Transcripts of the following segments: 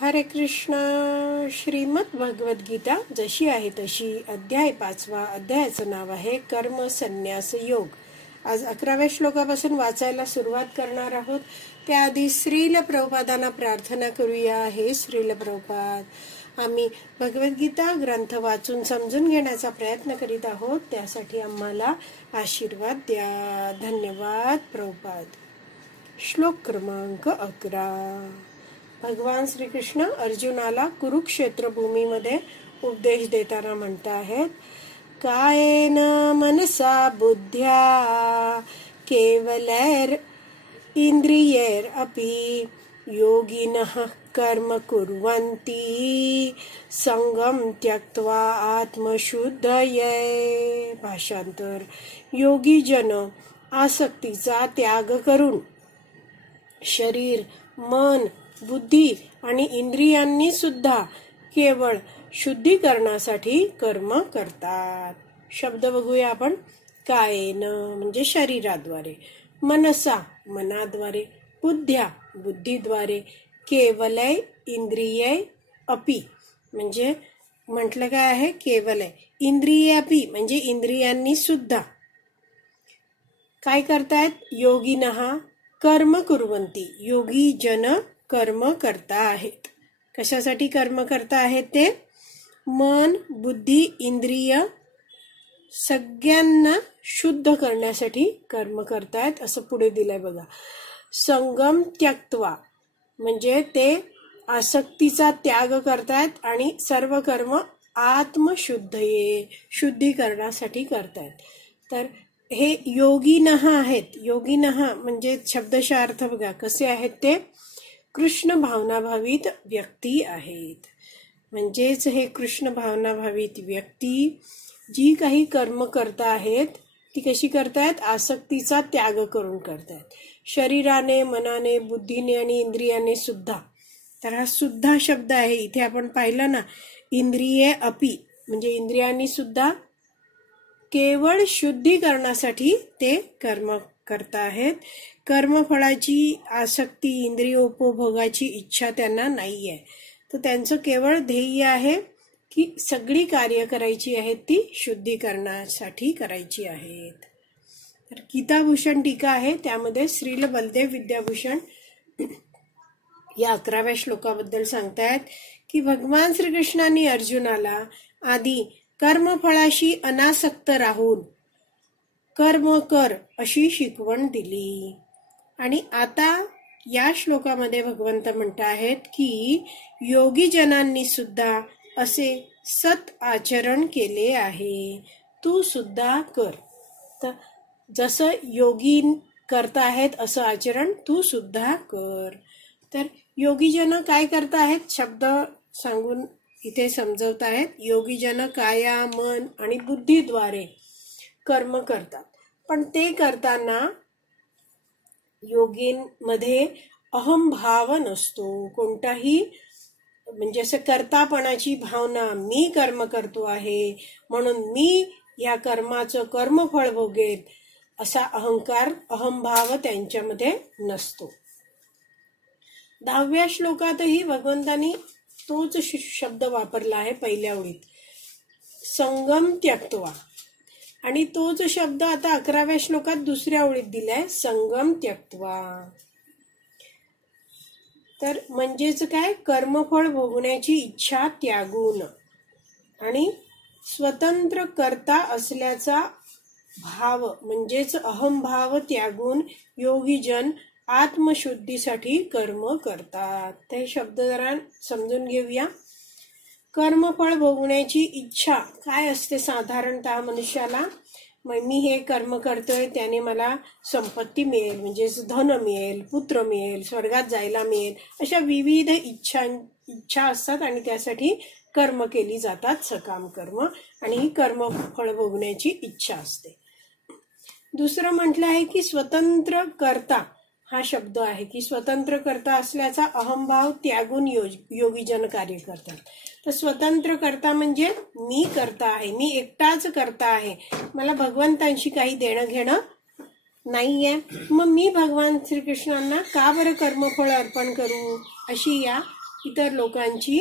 हरे कृष्ण. श्रीमद भगवद गीता जशी आहे तशी, अध्याय 5. अध्यायाचं नाव आहे कर्म संन्यास योग. आज 11व्या श्लोकापासून वाचायला सुरुवात करणार आहोत. त्याआधी श्रील प्रभुपादांना प्रार्थना करूया. हे श्रील प्रभुपाद, आम्ही भगवद्गीता ग्रंथ वाचून समजून घेण्याचा प्रयत्न करीत आहोत, त्यासाठी आम्हाला आशीर्वाद द्या. धन्यवाद प्रभुपाद. श्लोक क्रमांक 11. भगवान श्रीकृष्ण अर्जुनाला कुरुक्षेत्र भूमीमध्ये उपदेश देताना म्हणत आहेत, कायेन मनसा बुद्ध्या केवलैर इंद्रियैर अपि योगिनः कर्म कुर्वन्ति संगम त्यक्त्वा आत्मशुद्धये. भाषांतर: योगी जन आसक्तीचा त्याग करून शरीर, मन, बुद्धी आणि इंद्रियांनी सुद्धा केवळ शुद्धीकरणासाठी कर्म करतात. शब्द बघूया आपण. कायेन म्हणजे शरीराद्वारे, मनसा मनाद्वारे, बुद्ध्या बुद्धीद्वारे, केवलय इंद्रिय अपि म्हणजे म्हटलं काय आहे, केवलय इंद्रिय अपि म्हणजे इंद्रियांनी सुद्धा काय करतायत, योगिनः कर्म कुर्वन्ति. योगी जन कर्म करता आहेत. कशासाठी कर्म करता आहेत ते? मन, बुद्धी, इंद्रिय सगळ्यांना शुद्ध करण्यासाठी कर्म करतायत, असं पुढे दिलंय बघा. संगम त्यक्त्वा म्हणजे ते आसक्तीचा त्याग करतायत आणि सर्व कर्म आत्मशुद्धये शुद्धीकरणासाठी करतायत. तर हे योगिनः आहेत. योगिनः म्हणजे शब्दशः अर्थ बघा कसे आहेत ते. कृष्ण भावनाभावित व्यक्ती आहेत. म्हणजेच हे कृष्ण भावनाभावित व्यक्ती जी काही कर्म करता आहेत ती कशी करतायत, आसक्तीचा त्याग करून करतायत. शरीराने, मनाने, बुद्धीने आणि इंद्रियाने सुद्धा. तर हा सुद्धा शब्द आहे इथे आपण पाहिलं ना. इंद्रिये अपि म्हणजे इंद्रियांनी सुद्धा केवळ शुद्धीकरणासाठी ते कर्म करता आहेत. कर्मफळाची आसक्ती, इंद्रिय उपभोगाची इच्छा त्यांना नाहीये. तर त्यांचं केवळ ध्येय आहे की सगळी कार्य करायची आहेत ती शुद्धीकरणासाठी करायची आहेत. तर गीताभूषण टीका आहे, त्यामध्ये श्रील बलदेव विद्याभूषण या 11व्या श्लोकाबद्दल सांगतायत की भगवान श्रीकृष्णांनी अर्जुनाला आधी कर्मफळाशी अनासक्त राहून कर्म कर अशी शिकवण दिली. आणि आता या श्लोकामध्ये भगवंत म्हणत आहेत की योगी जनांनी सुद्धा असे सत आचरण केले आहे, तू सुद्धा कर. तर जसं योगी करत आहेत असं आचरण तू सुद्धा कर. तर योगीजन काय करत आहेत शब्द सांगून इथे समजवत आहेत. योगीजन काया, मन आणि बुद्धीद्वारे कर्म करतात, पण ते करताना योगींमध्ये अहंभाव नसतो. कोणताही म्हणजे असं कर्तापणाची भावना, मी कर्म करतो आहे म्हणून मी या कर्माचं कर्मफळ भोगेल असा अहंकार, अहंभाव त्यांच्यामध्ये नसतो. 10व्या श्लोकातही भगवंतांनी तोच शब्द वापरला आहे पहिल्या ओळीत, संगम त्यक्त्वा. आणि तोच शब्द आता 11व्या श्लोकात दुसऱ्या ओळीत दिलाय, संगम त्यक्त्वा. तर म्हणजेच काय, कर्मफळ भोगण्याची इच्छा त्यागून आणि स्वतंत्र कर्ता असल्याचा भाव म्हणजेच अहंभाव त्यागून योगीजन आत्मशुद्धीसाठी कर्म करतात. ते शब्द जरा समजून घेऊया. कर्मफळ भोगण्याची इच्छा काय असते साधारणतः मनुष्याला. मी हे कर्म करतोय त्याने मला संपत्ती मिळेल, म्हणजेच धन मिळेल, पुत्र मिळेल, स्वर्गात जायला मिळेल, अशा विविध इच्छा असतात आणि त्यासाठी कर्म केली जातात, सकाम कर्म. आणि ही कर्मफळ भोगण्याची इच्छा असते. दुसरं म्हटलं आहे की स्वतंत्र कर्ता. हा शब्द आहे की स्वतंत्र कर्ता असल्याचा अहंभाव त्यागून योगीजन कार्य करतात. तर स्वतंत्र कर्ता म्हणजे मी करता आहे, मी एकटाच करता आहे, मला भगवंतांशी काही देणं घेणं नाहीये, मग मी भगवान श्रीकृष्णांना का बरं कर्मफळ अर्पण करू, अशी या इतर लोकांची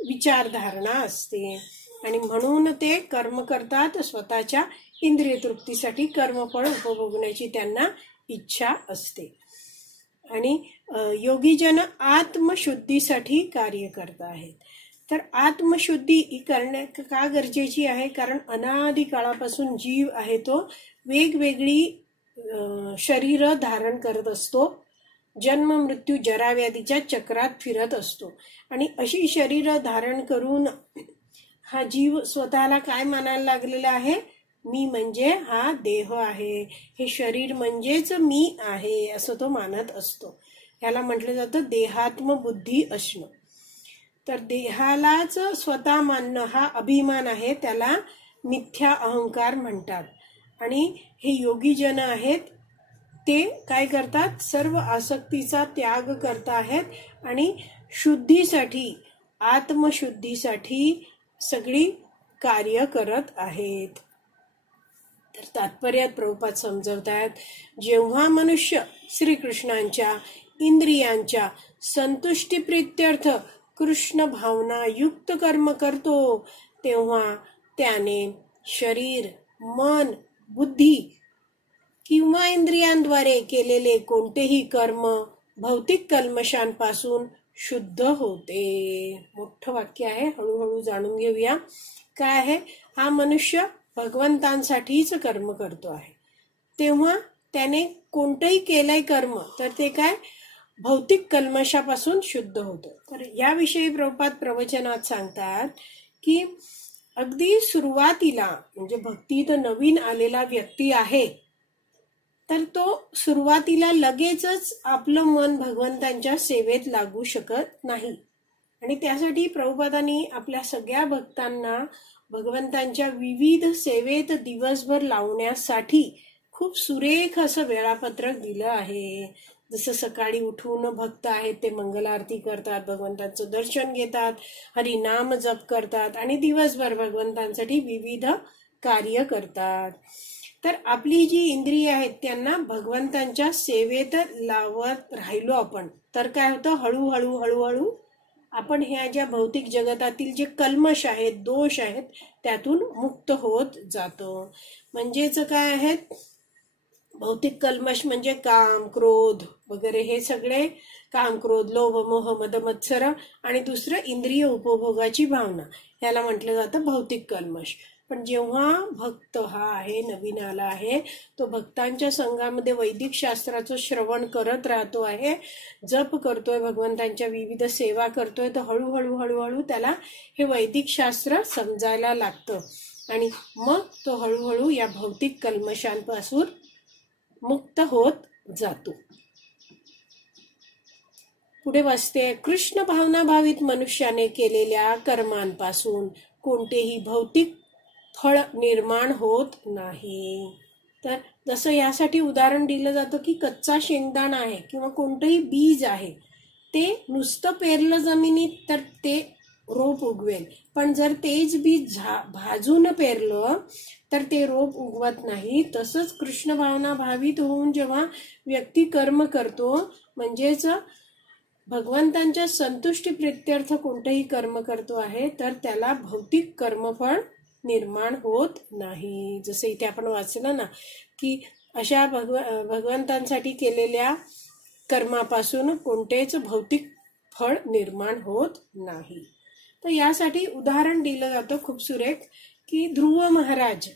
विचारधारणा असते आणि म्हणून ते कर्म करतात. स्वतःच्या इंद्रिय तृप्तीसाठी कर्मफळ उपभोगण्याची त्यांना इच्छा असते. आणि योगीजन आत्मशुद्धीसाठी कार्य करत आहेत. तर आत्मशुद्धी ही करण्या का गरजेची आहे? कारण अनादी काळापासून जीव आहे तो वेगवेगळी शरीर धारण करत असतो. जन्म मृत्यू जराव्याधीच्या चक्रात फिरत असतो आणि अशी शरीर धारण करून हा जीव स्वतःला काय मानायला लागलेला आहे? मी म्हणजे हा देह आहे, हे शरीर म्हणजेच मी आहे असं तो मानत असतो. याला म्हटलं जातं देहात्म बुद्धी असणं. तर देहालाच स्वतः मानणं हा अभिमान आहे, त्याला मिथ्या अहंकार म्हणतात. आणि हे योगीजन आहेत ते काय करतात? सर्व आसक्तीचा त्याग करत आहेत आणि शुद्धीसाठी, आत्मशुद्धीसाठी सगळी कार्य करत आहेत. तर तात्पर्यात प्रभुपाद समजवतात, जेव्हा मनुष्य श्रीकृष्णांच्या इंद्रियांच्या संतुष्टी प्रीत्यर्थ कृष्ण भावना युक्त कर्म करतो, तेव्हा त्याने शरीर, मन, बुद्धी किंवा इंद्रियांद्वारे केलेले कोणतेही कर्म भौतिक कल्मशांपासून शुद्ध होते. मोठं वाक्य आहे, हळूहळू जाणून घेऊया. काय आहे? हा मनुष्य भगवंतांसाठीच कर्म करतो आहे, तेव्हा त्याने कोणतंही केलंय कर्म तर ते काय भौतिक कल्मशापासून शुद्ध होतं. तर याविषयी प्रभुपाद प्रवचनात सांगतात की अगदी सुरुवातीला म्हणजे भक्तीत नवीन आलेला व्यक्ती आहे, तर तो सुरुवातीला लगेचच आपलं मन भगवंतांच्या सेवेत लागू शकत नाही. आणि त्यासाठी प्रभुपादांनी आपल्या सगळ्या भक्तांना भगवंतांच्या विविध सेवेत दिवसभर लावण्यासाठी खूप सुरेख असं वेळापत्रक दिलं आहे. जसं सकाळी उठून भक्त आहेत ते मंगल आरती करतात, भगवंतांचं दर्शन घेतात, हरिनाम जप करतात आणि दिवसभर भगवंतांसाठी विविध कार्य करतात. तर आपली जी इंद्रिय आहेत त्यांना भगवंतांच्या सेवेत लावत राहिलो आपण तर काय होतं? हळूहळू हळूहळू आपण ह्या ज्या भौतिक जगतातील जे कल्मश आहेत, दोष आहेत, त्यातून मुक्त होत जातो. म्हणजेच काय आहेत? भौतिक कल्मश म्हणजे काम, क्रोध वगैरे, हे सगळे काम, क्रोध, लोभ, मोह, मद, मत्सर आणि दुसरं इंद्रिय उपभोगाची भावना, याला म्हटलं जातं भौतिक कल्मश. पण जेव्हा भक्त हा आहे, नवीन आला आहे, तो भक्तांच्या संघामध्ये वैदिक शास्त्राचं श्रवण करत राहतो आहे, जप करतोय, भगवंतांच्या विविध सेवा करतोय, तर हळूहळू हळूहळू त्याला हे वैदिक शास्त्र समजायला लागतं आणि मग तो हळूहळू या भौतिक कल्मशांपासून मुक्त होत जातो. पुढे वाचते, कृष्ण भावना भावित मनुष्याने केलेल्या कर्मांपासून कोणतेही भौतिक फळ निर्माण होत नाही. तर जसं यासाठी उदाहरण दिलं जातं की कच्चा शेंगदाणा आहे किंवा कोणतंही बीज आहे, ते नुसतं पेरलं जमिनीत तर ते रोप उगवेल, पण जर तेच बीज भाजून पेरलं तर ते रोप उगवत नाही. तसंच कृष्ण भावना भावित होऊन जेव्हा व्यक्ती कर्म करतो, म्हणजेच भगवंतांच्या संतुष्टी प्रीत्यर्थ कोणतंही कर्म करतो आहे, तर त्याला भौतिक कर्मफळ निर्माण होत नाही. जसं इथे आपण वाचलं ना की अशा भगवंतांसाठी केलेल्या कर्मापासून कोणतेच भौतिक फळ निर्माण होत नाही. तर यासाठी उदाहरण दिलं जातं खूप सुरेख की ध्रुव महाराज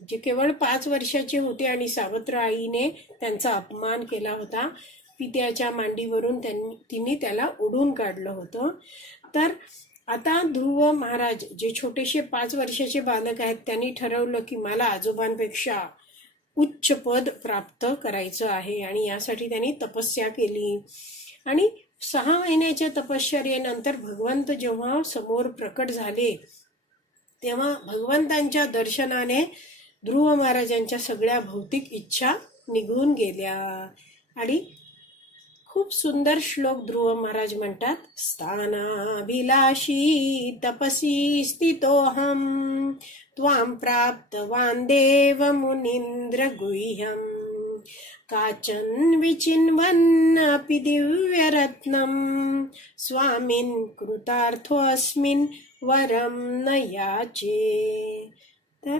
जे केवळ 5 वर्षाचे होते आणि सावत्र आईने त्यांचा अपमान केला होता. पित्याच्या मांडीवरून तिने त्याला ओढून काढलं होतं. तर आता ध्रुव महाराज जे छोटेसे 5 वर्षाचे बालक आहेत, त्यांनी ठरवलं की मला आजोबांपेक्षा उच्च पद प्राप्त करायचं आहे आणि यासाठी त्यांनी तपस्या केली. आणि 6 महिन्याच्या तपश्चर्येनंतर भगवंत जेव्हा समोर प्रकट झाले, तेव्हा भगवंतांच्या दर्शनाने ध्रुव महाराजांच्या सगळ्या भौतिक इच्छा निघून गेल्या. आणि खूप सुंदर श्लोक ध्रुव महाराज म्हणतात, स्थानाभिलाषी तपसी स्थितोहम त्वां प्राप्तवान देव मुनींद्र गुह्यम काचन विचिन्वन्नपि दिव्यरत्नम स्वामिन् कृतार्थोऽस्मिन् वरम न याचे. तर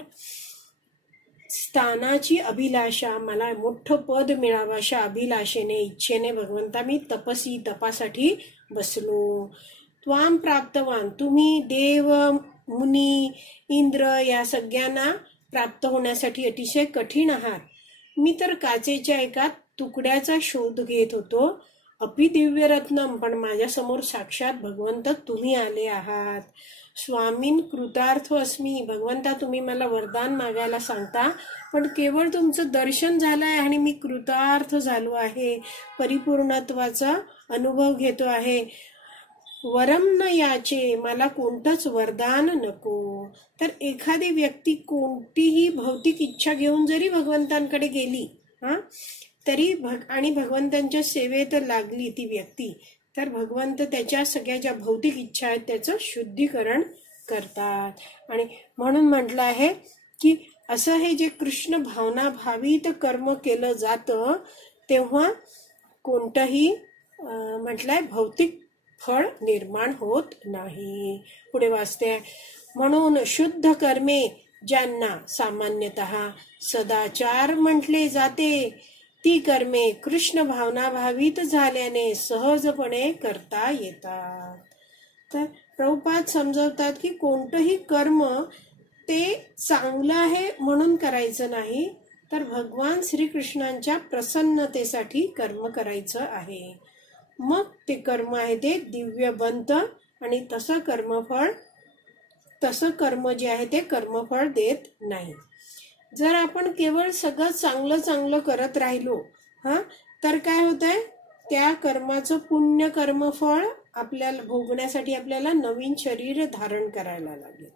स्थानाची अभिलाषा, मला मोठं पद मिळावं अशा अभिलाषेने इच्छेने भगवंता मी तपासाठी बसलो. त्वाम प्राप्तवान, तुम्ही देव मुनी इंद्र या सगळ्यांना प्राप्त होण्यासाठी अतिशय कठीण आहात. मी तर काचेच्या एका तुकड्याचा शोध घेत होतो. अपि दिव्यरत्नम, पण माझ्या समोर साक्षात भगवंत तुम्ही आले आहात. स्वामीन कृतार्थ अस्मी, भगवंता तुम्ही मला वरदान मागायला सांगता, पण केवळ तुमचं दर्शन झालंय आणि मी कृतार्थ झालो आहे, परिपूर्णत्वाचा अनुभव घेतो आहे. वरम न याचे, मला कोणतंच वरदान नको. तर एखादी व्यक्ती कोणतीही भौतिक इच्छा घेऊन जरी भगवंतांकडे गेली तरी आणि भगवंतांच्या सेवेत लागली ती व्यक्ती, तर भगवंत त्याच्या सगळ्या ज्या भौतिक इच्छा आहेत त्याचं शुद्धीकरण करतात. आणि म्हणून म्हटलं आहे की असं हे जे कृष्ण भावना भावित कर्म केलं जातं तेव्हा कोणतंही म्हटलंय भौतिक फळ निर्माण होत नाही. पुढे वाचते, म्हणून शुद्ध कर्मे ज्यांना सामान्यतः सदाचार म्हटले जाते ती कर्मे कृष्ण भावना भावित झाल्याने सहजपणे करता येतात. तर प्रभुपाद समजवतात की कोणतंही कर्म ते चांगलं आहे म्हणून करायचं नाही, तर भगवान श्रीकृष्णांच्या प्रसन्नतेसाठी कर्म करायचं आहे. मग ते कर्म आहे ते दिव्य बनतं आणि तसं कर्म जे आहे ते कर्मफळ देत नाही. जर आपण केवळ सगळं चांगलं करत राहिलो तर काय होतंय, त्या कर्माचं पुण्य कर्मफळ आपल्याला भोगण्यासाठी आपल्याला नवीन शरीर धारण करायला लागेल.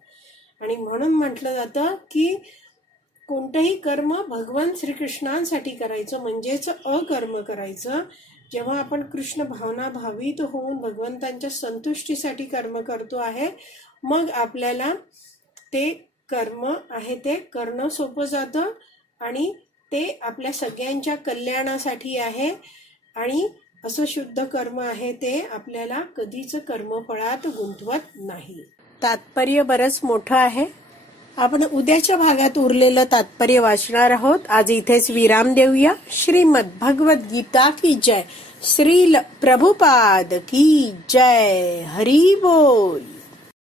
आणि म्हणून म्हटलं जातं की कोणतंही कर्म भगवान श्रीकृष्णांसाठी करायचं, म्हणजेच अकर्म करायचं. जेव्हा आपण कृष्ण भावना भावित होऊन भगवंतांच्या संतुष्टीसाठी कर्म करतो आहे, मग आपल्याला ते कर्म आहे ते करणं सोपं जातं आणि ते आपल्या सगळ्यांच्या कल्याणासाठी आहे. आणि असं शुद्ध कर्म आहे ते आपल्याला कधीच कर्मफळात गुंतवत नाही. तात्पर्य बरंच मोठं आहे. आपण उद्याच्या भागात उरलेलं तात्पर्य वाचणार आहोत. आज इथेच विराम देऊया. श्रीमद भगवद गीता की जय. श्रील प्रभुपाद की जय. हरी बोल.